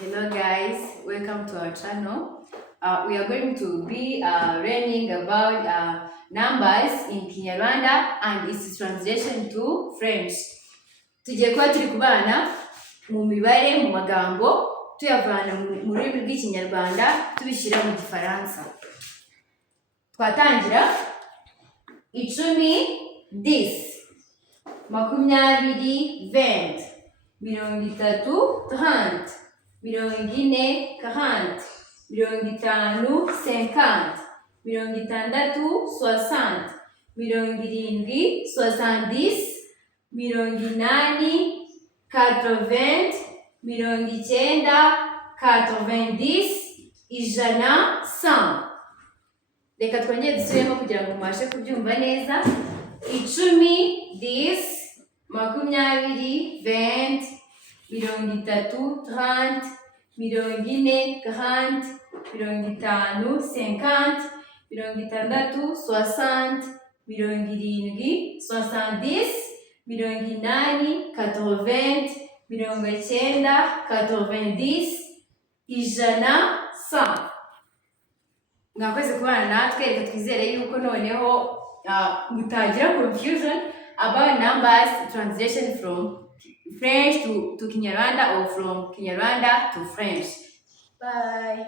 Hello guys, welcome to our channel. We are going to be learning about numbers in Kinyarwanda and its translation to French. Tugiye kuba turi kubana mu mibare mu magambo tuyavana mu rurimi rw'Ikinyarwanda tubishyira mu Gifaransa. Twatangira 10 10 makumyabiri 20 30 30 40 40 50 50 60 60 70 70 80 80 90 90 ijana 100. Reka twongere dusubiremo kugira ngo mubashe kubyumva neza. 10 10 makumyabiri 20 30 30 40 40 50 50 60 60 70 70 80 80 90 90 ijana 100. Mwakoze kubana natwe, reka twizere yuko noneho mutagira confusion about numbers translation from French to Kinyarwanda or from Kinyarwanda to French. Bye.